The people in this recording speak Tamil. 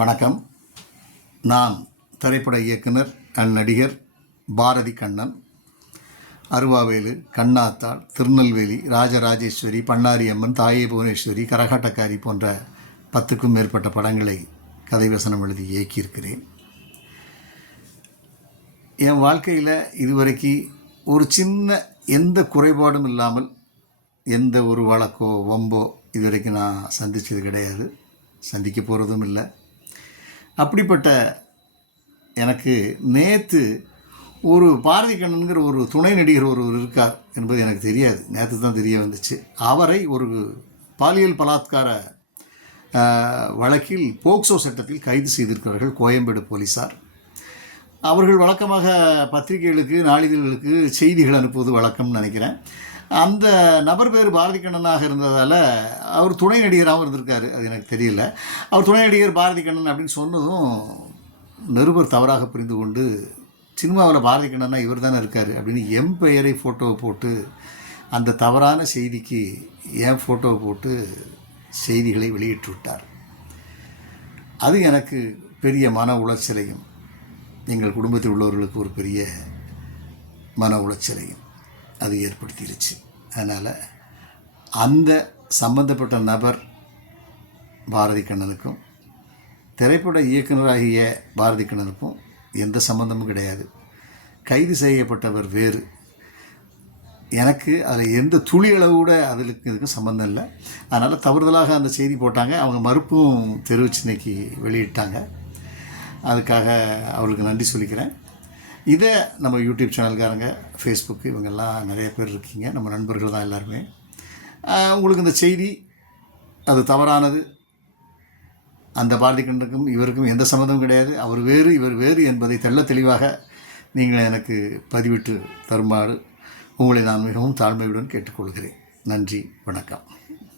வணக்கம். நான் திரைப்பட இயக்குனர் அண்ட் நடிகர் பாரதி கண்ணன். அருவாவேலு, கண்ணாத்தாள், திருநெல்வேலி, ராஜராஜேஸ்வரி, பண்ணாரியம்மன், தாயே புவனேஸ்வரி, கரகாட்டக்காரி போன்ற 10க்கும் மேற்பட்ட படங்களை கதைவசனம் எழுதி இயக்கியிருக்கிறேன். என் வாழ்க்கையில் இதுவரைக்கும் ஒரு சின்ன எந்த குறைபாடும் இல்லாமல் எந்த ஒரு வழக்கோ வம்போ இதுவரைக்கும் நான் சந்தித்தது கிடையாது, சந்திக்க போகிறதும் இல்லை. அப்படிப்பட்ட எனக்கு நேற்று ஒரு பாரதி கண்ணன்கிற ஒரு துணை நடிகர் ஒருவர் இருக்கார் என்பது எனக்கு தெரியாது, நேற்று தான் தெரிய வந்துச்சு. அவரை ஒரு பாலியல் பலாத்கார வழக்கில் போக்சோ சட்டத்தில் கைது செய்திருக்கிறார்கள் கோயம்பேடு போலீஸார். அவர்கள் வழக்கமாக பத்திரிகைகளுக்கு, நாளிதழ்களுக்கு செய்திகள் அனுப்புவது வழக்கம்னு நினைக்கிறேன். அந்த நபர் பேர் பாரதி கண்ணனாக இருந்ததால் அவர் துணை நடிகராகவும் இருந்திருக்காரு, அது எனக்கு தெரியல. அவர் துணை நடிகர் பாரதி கண்ணன் அப்படின்னு சொன்னதும் நிருபர் தவறாக புரிந்து கொண்டு சினிமாவில் பாரதி கண்ணனா இவர் தானே இருக்கார் அப்படின்னு என் பெயரை ஃபோட்டோவை போட்டு அந்த தவறான செய்திக்கு என் ஃபோட்டோவை போட்டு செய்திகளை வெளியிட்டு விட்டார். அது எனக்கு பெரிய மன உளைச்சலையும் எங்கள் குடும்பத்தில் உள்ளவர்களுக்கு ஒரு பெரிய மன உளைச்சலையும் அது ஏற்படுத்திடுச்சு. அதனால் அந்த சம்பந்தப்பட்ட நபர் பாரதி கண்ணனுக்கும் திரைப்பட இயக்குனராகிய பாரதி கண்ணனுக்கும் எந்த சம்பந்தமும் கிடையாது. கைது செய்யப்பட்டவர் வேறு. எனக்கு அதில் எந்த துளி அளவு கூட இதுக்கும் சம்மந்தம் இல்லை. அதனால் தவறுதலாக அந்த செய்தி போட்டாங்க. அவங்க மறுப்பும் தெரிவித்து இன்னைக்கு வெளியிட்டாங்க. அதுக்காக அவர்களுக்கு நன்றி சொல்லிக்கிறேன். இதை நம்ம யூடியூப் சேனல்காரங்க, ஃபேஸ்புக்கு, இவங்கெல்லாம் நிறைய பேர் இருக்கீங்க, நம்ம நண்பர்கள் தான் எல்லாருமே. உங்களுக்கு இந்த செய்தி அது தவறானது, அந்த பாரதி கண்ணனுக்கும் இவருக்கும் எந்த சம்மந்தமும் கிடையாது, அவர் வேறு இவர் வேறு என்பதை தெள்ள தெளிவாக நீங்கள் எனக்கு பதிவிட்டு தருமாறு உங்களை நான் மிகவும் தாழ்மையுடன் கேட்டுக்கொள்கிறேன். நன்றி, வணக்கம்.